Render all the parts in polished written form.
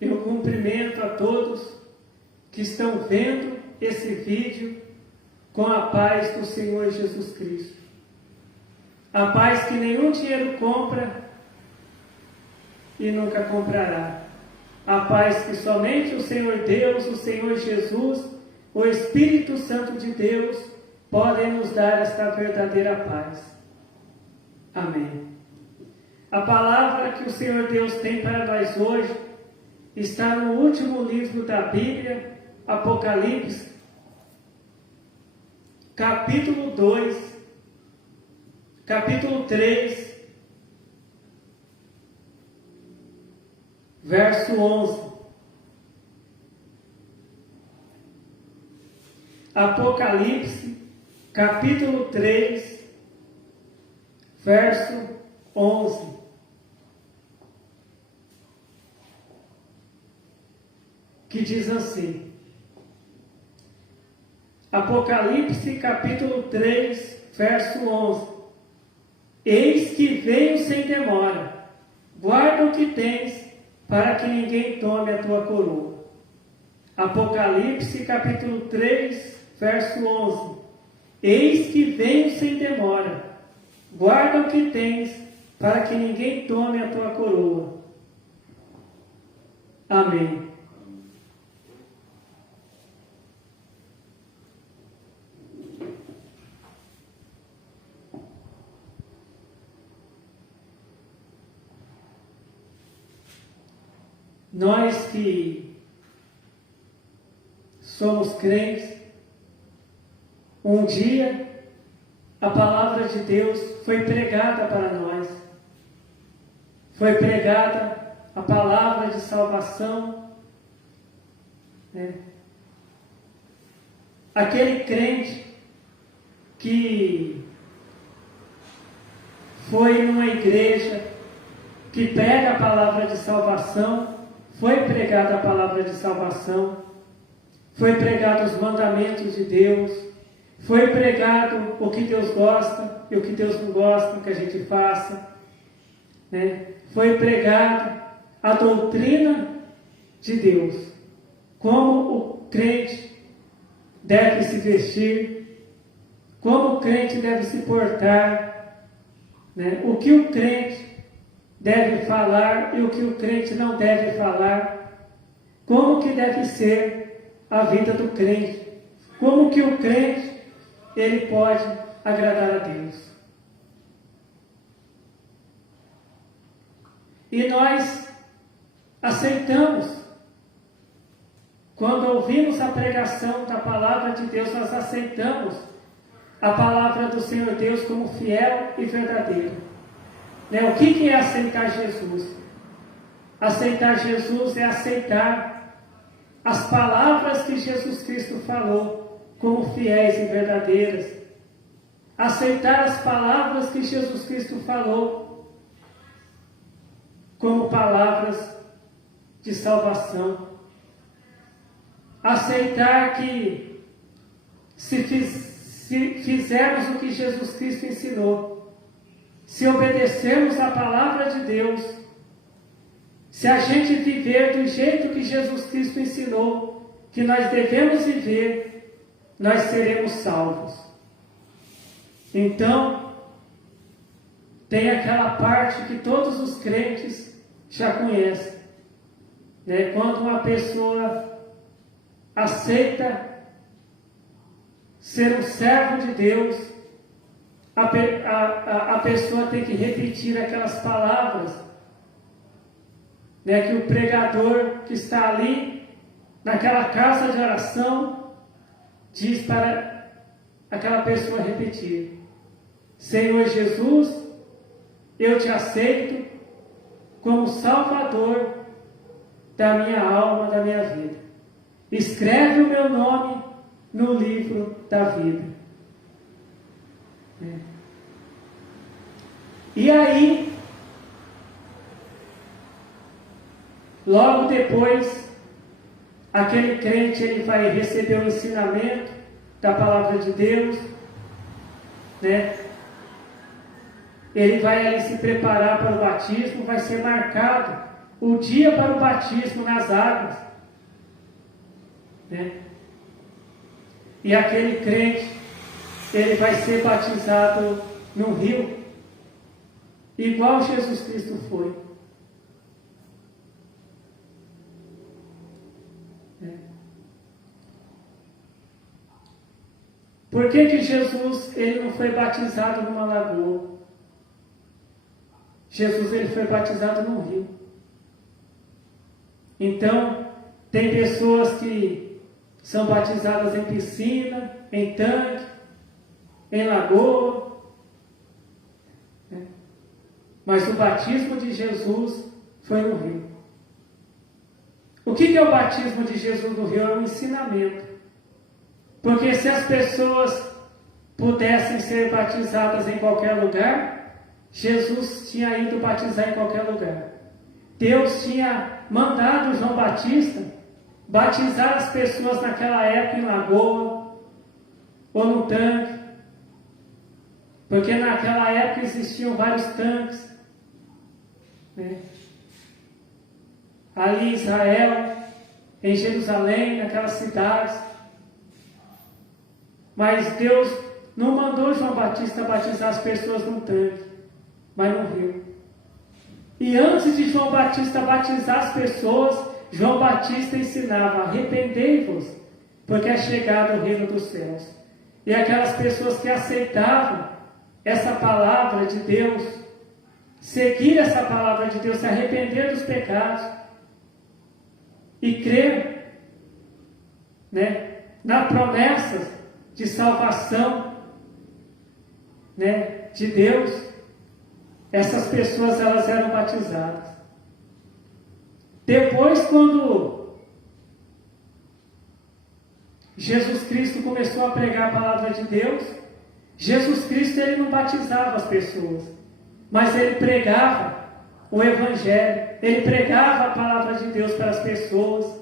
Eu cumprimento a todos que estão vendo esse vídeo com a paz do Senhor Jesus Cristo. A paz que nenhum dinheiro compra e nunca comprará. A paz que somente o Senhor Deus, o Senhor Jesus, o Espírito Santo de Deus podem nos dar esta verdadeira paz. Amém. A palavra que o Senhor Deus tem para nós hoje está no último livro da Bíblia, Apocalipse, capítulo 2, capítulo 3, verso 11. Apocalipse, capítulo 3, verso 11. Que diz assim: Apocalipse capítulo 3, verso 11. Eis que venho sem demora, guarda o que tens, para que ninguém tome a tua coroa. Apocalipse capítulo 3, verso 11. Eis que venho sem demora, guarda o que tens, para que ninguém tome a tua coroa. Amém. Nós que somos crentes, um dia a palavra de Deus foi pregada para nós. Foi pregada a palavra de salvação. Aquele crente que foi numa igreja que prega a palavra de salvação, foi pregada a palavra de salvação, foi pregado os mandamentos de Deus, foi pregado o que Deus gosta e o que Deus não gosta que a gente faça, Foi pregado a doutrina de Deus, como o crente deve se vestir, como o crente deve se portar, o que o crente deve falar e o que o crente não deve falar, como que deve ser a vida do crente, como que o crente ele pode agradar a Deus. E nós aceitamos, quando ouvimos a pregação da palavra de Deus, nós aceitamos a palavra do Senhor Deus como fiel e verdadeira. O que é aceitar Jesus? Aceitar Jesus é aceitar as palavras que Jesus Cristo falou como fiéis e verdadeiras. Aceitar as palavras que Jesus Cristo falou como palavras de salvação. Aceitar que se fizermos o que Jesus Cristo ensinou, se obedecermos a palavra de Deus, se a gente viver do jeito que Jesus Cristo ensinou, que nós devemos viver, nós seremos salvos. Então, tem aquela parte que todos os crentes já conhecem, Quando uma pessoa aceita ser um servo de Deus, a pessoa tem que repetir aquelas palavras, que o pregador que está ali, naquela casa de oração, diz para aquela pessoa repetir: Senhor Jesus, eu te aceito como Salvador da minha alma, da minha vida. Escreve o meu nome no livro da vida. E aí, logo depois, aquele crente ele vai receber o ensinamento da palavra de Deus, Ele vai ali se preparar para o batismo, vai ser marcado o dia para o batismo nas águas, né? E aquele crente, ele vai ser batizado no rio, igual Jesus Cristo foi. Por que Jesus ele não foi batizado numa lagoa? Jesus ele foi batizado num rio. Então, tem pessoas que são batizadas em piscina, em tanque, em lagoa, né? Mas o batismo de Jesus foi no rio. O que é o batismo de Jesus no rio? É um ensinamento. Porque se as pessoas pudessem ser batizadas em qualquer lugar, Jesus tinha ido batizar em qualquer lugar. Deus tinha mandado João Batista batizar as pessoas naquela época em lagoa ou no tanque, porque naquela época existiam vários tanques, né? Ali em Israel, em Jerusalém, naquelas cidades. Mas Deus não mandou João Batista batizar as pessoas num tanque, mas no rio. E antes de João Batista batizar as pessoas, João Batista ensinava: arrependei-vos, porque é chegado o reino dos céus. E aquelas pessoas que aceitavam essa palavra de Deus, seguir essa palavra de Deus, se arrepender dos pecados e crer, né, na promessa de salvação, né, de Deus, essas pessoas elas eram batizadas. Depois, quando Jesus Cristo começou a pregar a palavra de Deus, Jesus Cristo ele não batizava as pessoas, mas ele pregava o Evangelho, ele pregava a palavra de Deus para as pessoas.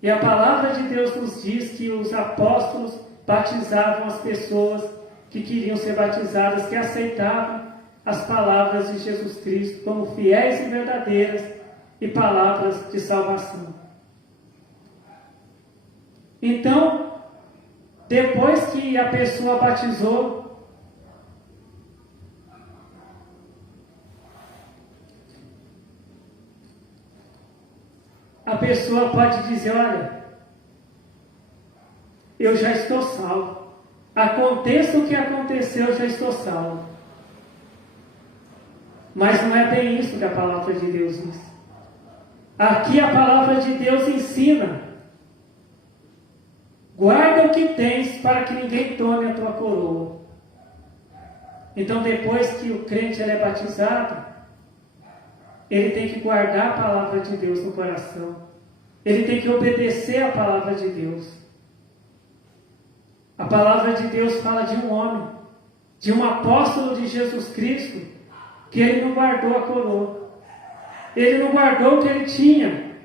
E a palavra de Deus nos diz que os apóstolos batizavam as pessoas que queriam ser batizadas, que aceitavam as palavras de Jesus Cristo como fiéis e verdadeiras e palavras de salvação. Então, depois que a pessoa batizou, a pessoa pode dizer: olha, eu já estou salvo. Aconteça o que aconteceu, eu já estou salvo. Mas não é bem isso que a palavra de Deus diz. Aqui a palavra de Deus ensina: guarda o que tens para que ninguém tome a tua coroa. Então, depois que o crente ele é batizado, ele tem que guardar a palavra de Deus no coração. Ele tem que obedecer a palavra de Deus. A palavra de Deus fala de um homem, de um apóstolo de Jesus Cristo, que ele não guardou a coroa. Ele não guardou o que ele tinha.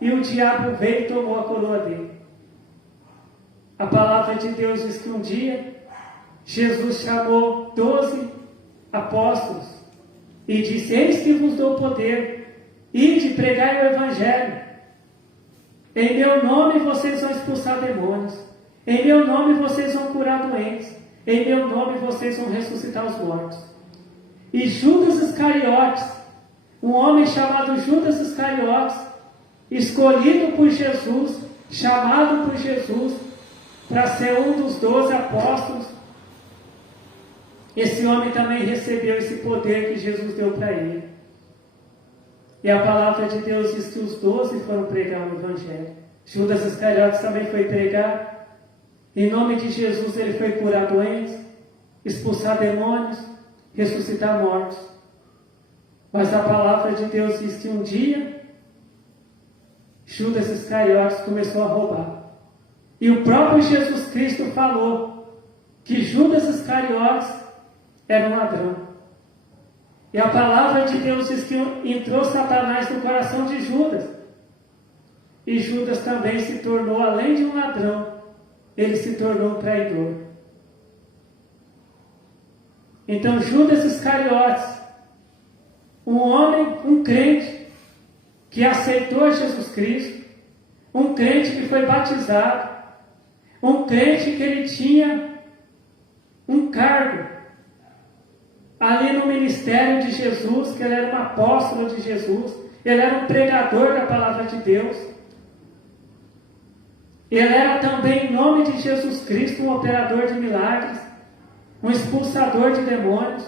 E o diabo veio e tomou a coroa dele. A palavra de Deus diz que um dia Jesus chamou 12 apóstolos e disse: eis que vos dou poder, ide pregai o Evangelho. Em meu nome vocês vão expulsar demônios. Em meu nome vocês vão curar doentes. Em meu nome vocês vão ressuscitar os mortos. E Judas Iscariotes, um homem chamado Judas Iscariotes, escolhido por Jesus, chamado por Jesus para ser um dos 12 apóstolos, esse homem também recebeu esse poder que Jesus deu para ele. E a palavra de Deus diz que os 12 foram pregar o Evangelho. Judas Iscariotes também foi pregar. Em nome de Jesus ele foi curar doentes, expulsar demônios, ressuscitar mortos. Mas a palavra de Deus diz que um dia Judas Iscariotes começou a roubar. E o próprio Jesus Cristo falou que Judas Iscariotes era um ladrão. E a palavra de Deus diz que entrou Satanás no coração de Judas. E Judas também se tornou, além de um ladrão, ele se tornou um traidor. Então Judas Iscariotes, Um homem, um crente, que aceitou Jesus Cristo, um crente que foi batizado, um crente que ele tinha um cargo ali no ministério de Jesus, que ele era um apóstolo de Jesus, ele era um pregador da palavra de Deus. Ele era também, em nome de Jesus Cristo, um operador de milagres, um expulsador de demônios.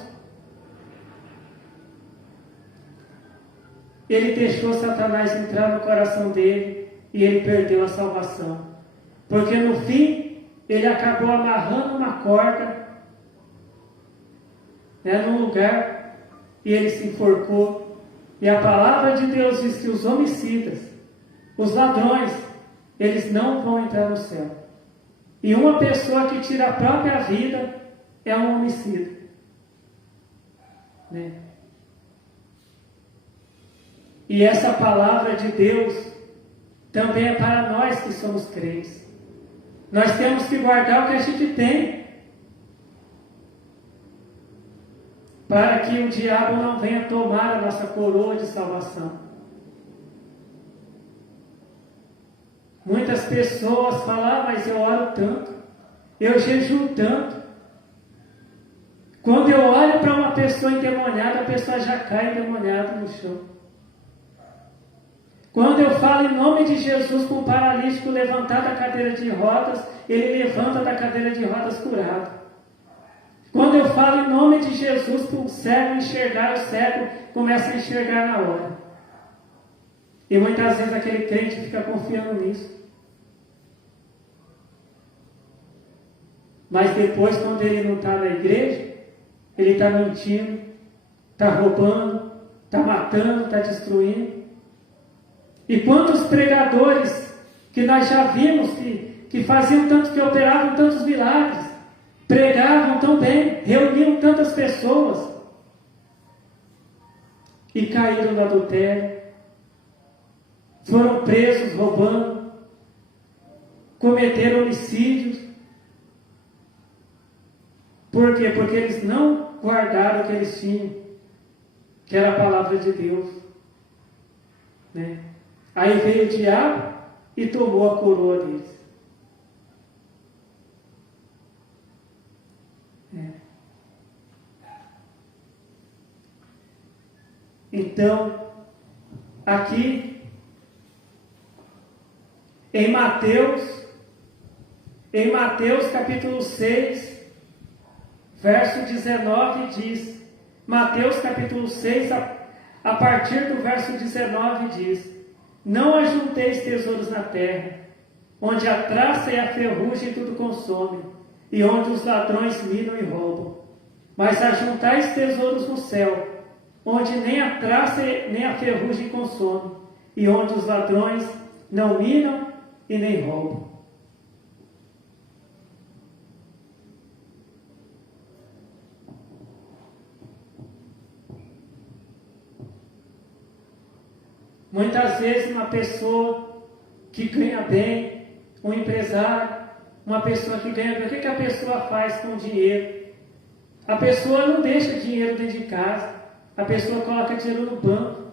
Ele deixou Satanás entrar no coração dele e ele perdeu a salvação. Porque no fim, ele acabou amarrando uma corda, num lugar, e ele se enforcou. E a palavra de Deus diz que os homicidas, os ladrões, eles não vão entrar no céu. E uma pessoa que tira a própria vida é um homicida. E essa palavra de Deus também é para nós que somos crentes. Nós temos que guardar o que a gente tem, para que o diabo não venha tomar a nossa coroa de salvação. Muitas pessoas falam, mas eu oro tanto, eu jejuo tanto. Quando eu olho para uma pessoa endemoniada, a pessoa já cai endemoniada no chão. Quando eu falo em nome de Jesus com um paralítico levantar da cadeira de rodas, ele levanta da cadeira de rodas curado. Quando eu falo em nome de Jesus para um cego enxergar, o cego começa a enxergar na hora. E muitas vezes aquele crente fica confiando nisso. Mas depois, quando ele não está na igreja, ele está mentindo, está roubando, está matando, está destruindo. E quantos pregadores que nós já vimos que faziam tanto, que operavam tantos milagres, pregavam tão bem, reuniam tantas pessoas e caíram no adultério, foram presos roubando, cometeram homicídios. Por quê? Porque eles não guardaram o que eles tinham, que era a palavra de Deus. Aí veio o diabo e tomou a coroa deles. Então, aqui em Mateus capítulo 6, verso 19 diz, Mateus capítulo 6, a partir do verso 19 diz: não ajunteis tesouros na terra, onde a traça e a ferrugem tudo consomem, e onde os ladrões minam e roubam. Mas ajuntais tesouros no céu, onde nem a traça nem a ferrugem consomem, e onde os ladrões não minam e nem roubam. Muitas vezes uma pessoa que ganha bem, um empresário, uma pessoa que ganha bem, o que a pessoa faz com o dinheiro? A pessoa não deixa dinheiro dentro de casa, a pessoa coloca dinheiro no banco.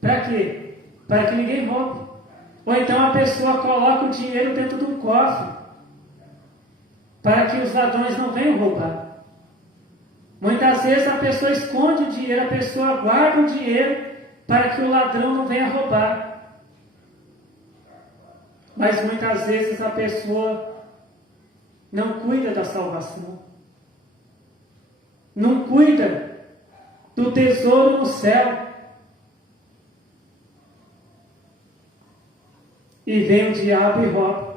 Para quê? Para que ninguém roube. Ou então a pessoa coloca o dinheiro dentro de um cofre, para que os ladrões não venham roubar. Muitas vezes a pessoa esconde o dinheiro, a pessoa guarda o dinheiro, para que o ladrão não venha roubar. Mas muitas vezes a pessoa não cuida da salvação, não cuida do tesouro no céu, e vem o diabo e rouba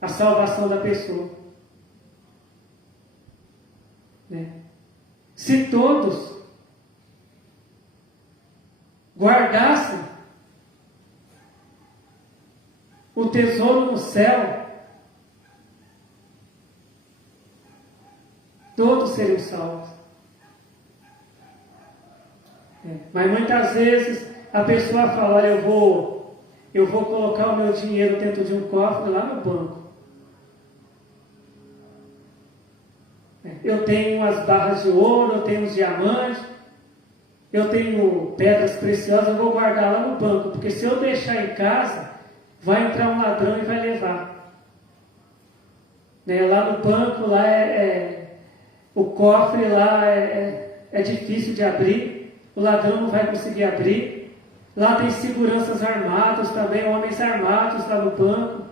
a salvação da pessoa. Se todos guardassem o tesouro no céu, todos seriam salvos. Mas muitas vezes a pessoa fala: olha, eu vou colocar o meu dinheiro dentro de um cofre lá no banco. Eu tenho as barras de ouro, eu tenho os diamantes, eu tenho pedras preciosas, eu vou guardar lá no banco, porque se eu deixar em casa, vai entrar um ladrão e vai levar. Né? Lá no banco, lá o cofre lá é difícil de abrir, o ladrão não vai conseguir abrir. Lá tem seguranças armados também, homens armados lá no banco,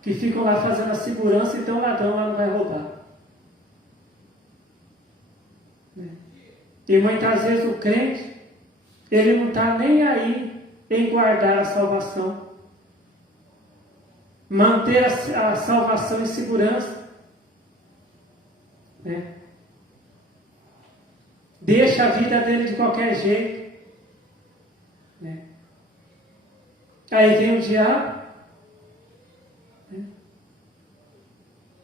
que ficam lá fazendo a segurança, então o ladrão lá não vai roubar. Né? E muitas vezes o crente, ele não está nem aí em guardar a salvação, manter a salvação em segurança. Né? Deixa a vida dele de qualquer jeito. Né? Aí vem o diabo, né?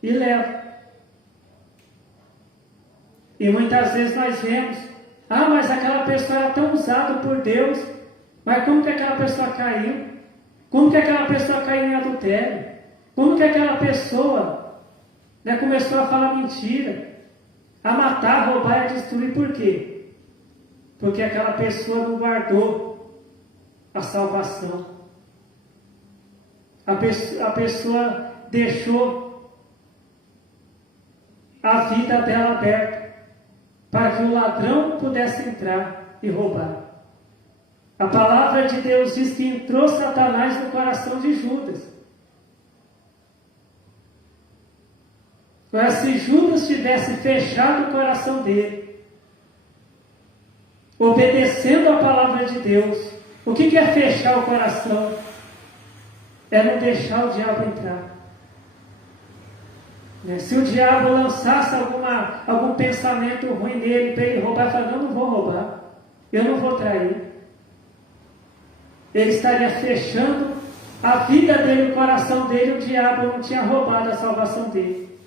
E leva. E muitas vezes nós vemos, mas aquela pessoa era tão usada por Deus, mas como que aquela pessoa caiu? Como que aquela pessoa caiu em adultério? Como que aquela pessoa, né, começou a falar mentira, a matar, a roubar e a destruir? Por quê? Porque aquela pessoa não guardou a salvação. A pessoa deixou a vida dela aberta para que o ladrão pudesse entrar e roubar. A palavra de Deus diz que entrou Satanás no coração de Judas. Agora, se Judas tivesse fechado o coração dele, obedecendo a palavra de Deus, o que é fechar o coração? É não deixar o diabo entrar. Se o diabo lançasse algum pensamento ruim nele para ele roubar, ele fala, não vou roubar, eu não vou trair. Ele estaria fechando a vida dele, o coração dele, o diabo não tinha roubado a salvação dele.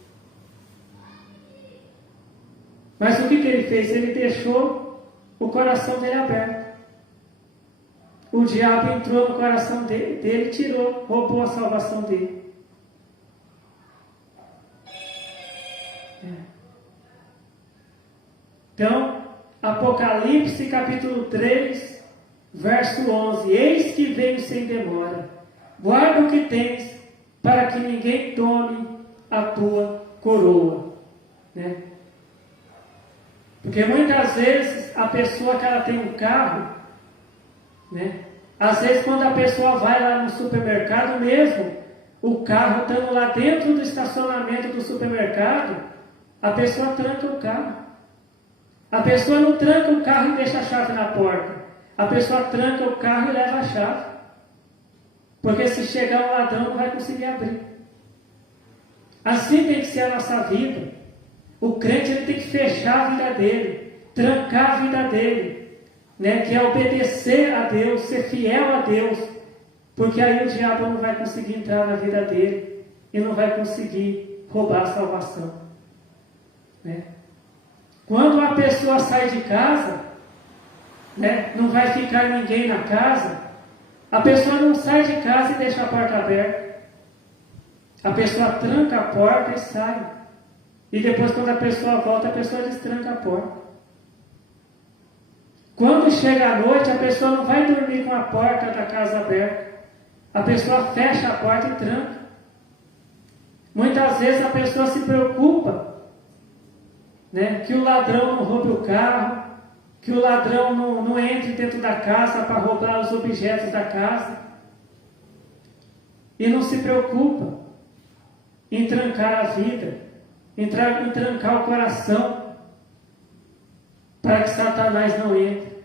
Mas o que ele fez? Ele deixou o coração dele aberto. O diabo entrou no coração dele, tirou, roubou a salvação dele. Então, Apocalipse capítulo 3, verso 11. Eis que venho sem demora. Guarda o que tens, para que ninguém tome a tua coroa. Né? Porque muitas vezes a pessoa que ela tem um carro, né? Às vezes quando a pessoa vai lá no supermercado mesmo, o carro estando lá dentro do estacionamento do supermercado, a pessoa tranca o carro. A pessoa não tranca o carro e deixa a chave na porta. A pessoa tranca o carro e leva a chave. Porque se chegar um ladrão não vai conseguir abrir. Assim tem que ser a nossa vida. O crente ele tem que fechar a vida dele, trancar a vida dele, né? Que é obedecer a Deus, ser fiel a Deus, porque aí o diabo não vai conseguir entrar na vida dele e não vai conseguir roubar a salvação. Né? Quando uma pessoa sai de casa, né, não vai ficar ninguém na casa, a pessoa não sai de casa e deixa a porta aberta. A pessoa tranca a porta e sai. E depois, quando a pessoa volta, a pessoa destranca a porta. Quando chega a noite, a pessoa não vai dormir com a porta da casa aberta. A pessoa fecha a porta e tranca. Muitas vezes a pessoa se preocupa, né, que o ladrão não roube o carro, que o ladrão não entre dentro da casa para roubar os objetos da casa. E não se preocupa em trancar a vida, em trancar o coração, para que Satanás não entre.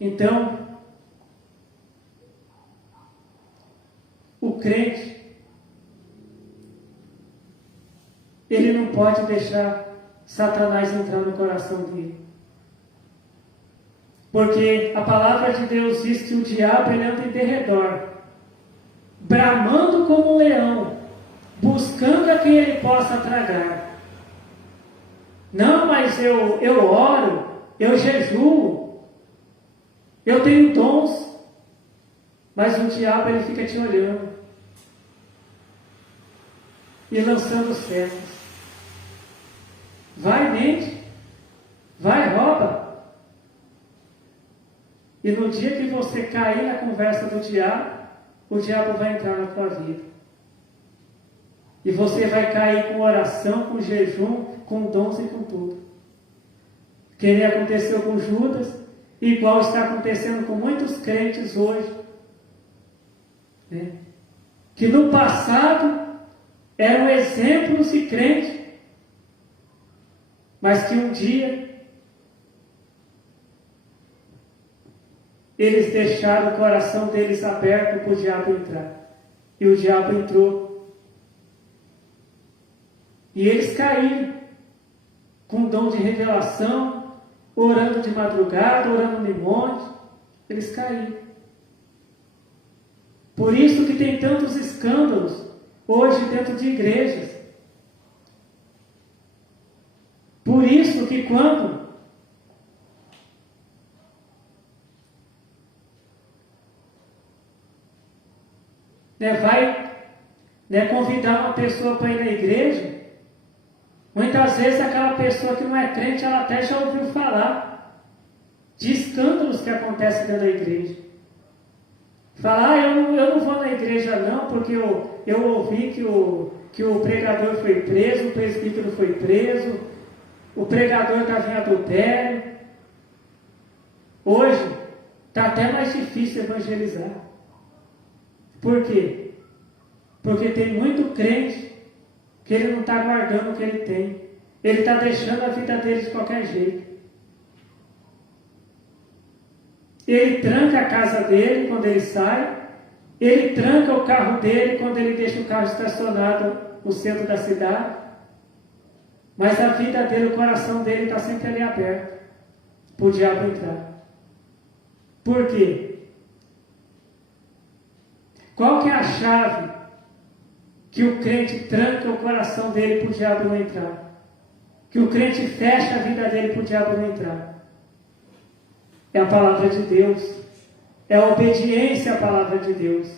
Então, o crente, ele não pode deixar Satanás entrar no coração dele. Porque a palavra de Deus diz que o diabo ele anda em derredor, bramando como um leão, buscando a quem ele possa tragar. Não, mas eu oro, eu jejuo, eu tenho dons, mas o diabo ele fica te olhando e lançando setas. vai, mente, vai, rouba. E no dia que você cair na conversa do diabo, o diabo vai entrar na tua vida. E você vai cair com oração, com jejum, com dons e com tudo. Que nem aconteceu com Judas, igual está acontecendo com muitos crentes hoje. Né? Que no passado eram exemplos de crente, mas que um dia eles deixaram o coração deles aberto para o diabo entrar. E o diabo entrou. E eles caíram com dom de revelação, orando de madrugada, orando no monte. Eles caíram. Por isso que tem tantos escândalos hoje dentro de igrejas. Por isso que quando vai convidar uma pessoa para ir na igreja, muitas vezes aquela pessoa que não é crente, ela até já ouviu falar de escândalos que acontecem dentro da igreja. Falar, eu não vou na igreja não, porque eu ouvi que o pregador foi preso, o presbítero foi preso, o pregador estava em adultério. Hoje está até mais difícil evangelizar. Por quê? Porque tem muito crente que ele não está guardando o que ele tem. Ele está deixando a vida dele de qualquer jeito. Ele tranca a casa dele quando ele sai. Ele tranca o carro dele quando ele deixa o carro estacionado no centro da cidade. Mas a vida dele, o coração dele está sempre ali aberto para o diabo entrar. Por quê? Qual que é a chave que o crente tranca o coração dele para o diabo não entrar? Que o crente fecha a vida dele para o diabo não entrar? É a palavra de Deus. É a obediência à palavra de Deus.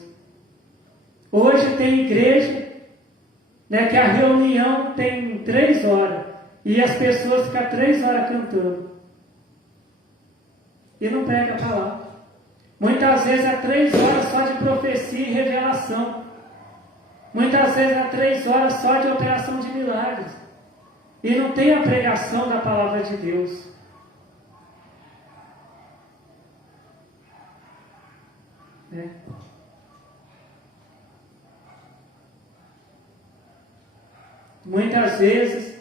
Hoje tem igreja que a reunião tem 3 horas e as pessoas ficam 3 horas cantando. E não prega a palavra. Muitas vezes é 3 horas só de profecia e revelação. Muitas vezes é 3 horas só de operação de milagres. E não tem a pregação da palavra de Deus. Muitas vezes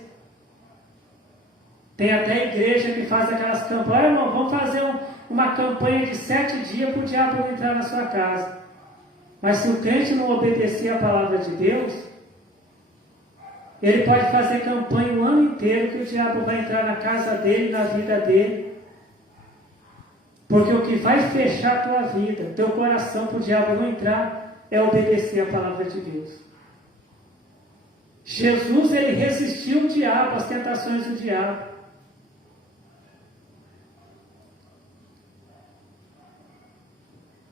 tem até igreja que faz aquelas campanhas. Irmão, vamos fazer uma campanha de 7 dias para o diabo não entrar na sua casa. Mas se o crente não obedecer a palavra de Deus, ele pode fazer campanha o ano inteiro que o diabo vai entrar na casa dele, na vida dele. Porque o que vai fechar a tua vida, teu coração para o diabo não entrar, é obedecer a palavra de Deus. Jesus, ele resistiu o diabo, as tentações do diabo.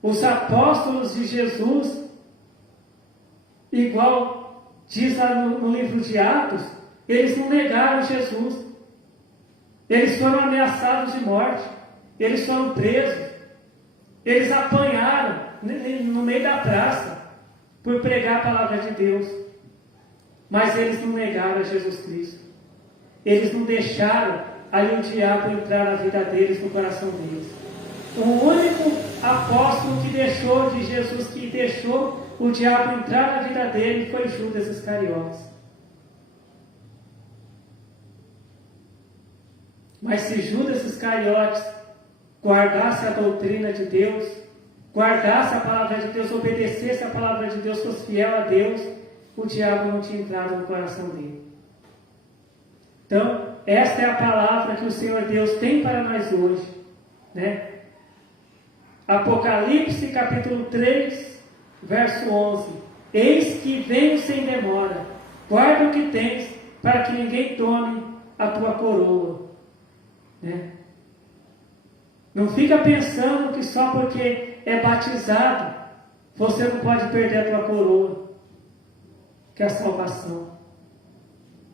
Os apóstolos de Jesus, igual diz lá no livro de Atos, eles não negaram Jesus. Eles foram ameaçados de morte. Eles foram presos. Eles apanharam no meio da praça por pregar a palavra de Deus. Mas eles não negaram a Jesus Cristo. Eles não deixaram ali o diabo entrar na vida deles, no coração deles. O único apóstolo que deixou de Jesus, que deixou o diabo entrar na vida dele, foi Judas Iscariotes. Mas se Judas Iscariotes guardasse a doutrina de Deus, guardasse a palavra de Deus, obedecesse a palavra de Deus, fosse fiel a Deus, o diabo não tinha entrado no coração dele. Então, esta é a palavra que o Senhor Deus tem para nós hoje, Apocalipse capítulo 3, verso 11. Eis que venho sem demora, guarda o que tens, para que ninguém tome a tua coroa. Não fica pensando que só porque é batizado, você não pode perder a tua coroa, que é a salvação.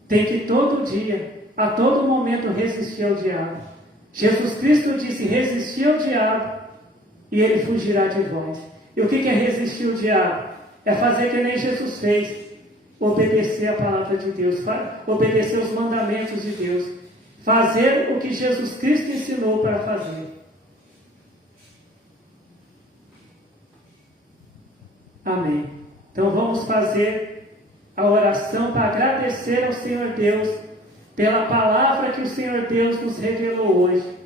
Tem que todo dia a todo momento resistir ao diabo. Jesus Cristo disse: resistir ao diabo e ele fugirá de vós. E o que é resistir ao diabo? É fazer que nem Jesus fez, obedecer a palavra de Deus, obedecer os mandamentos de Deus, fazer o que Jesus Cristo ensinou para fazer. Amém. Então vamos fazer a oração para agradecer ao Senhor Deus pela palavra que o Senhor Deus nos revelou hoje.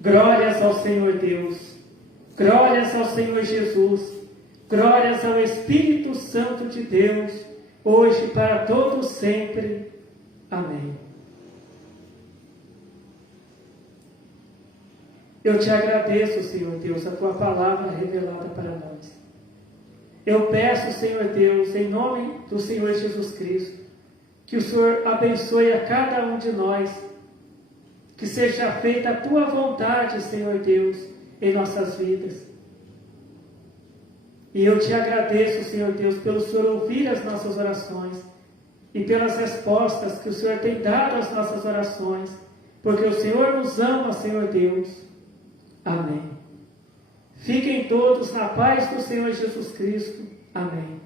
Glórias ao Senhor Deus, glórias ao Senhor Jesus, glórias ao Espírito Santo de Deus, hoje e para todos sempre. Amém. Eu te agradeço, Senhor Deus, a tua palavra revelada para nós. Eu peço, Senhor Deus, em nome do Senhor Jesus Cristo, que o Senhor abençoe a cada um de nós, que seja feita a tua vontade, Senhor Deus, em nossas vidas. E eu te agradeço, Senhor Deus, pelo Senhor ouvir as nossas orações e pelas respostas que o Senhor tem dado às nossas orações, porque o Senhor nos ama, Senhor Deus. Amém. Fiquem todos na paz do Senhor Jesus Cristo. Amém.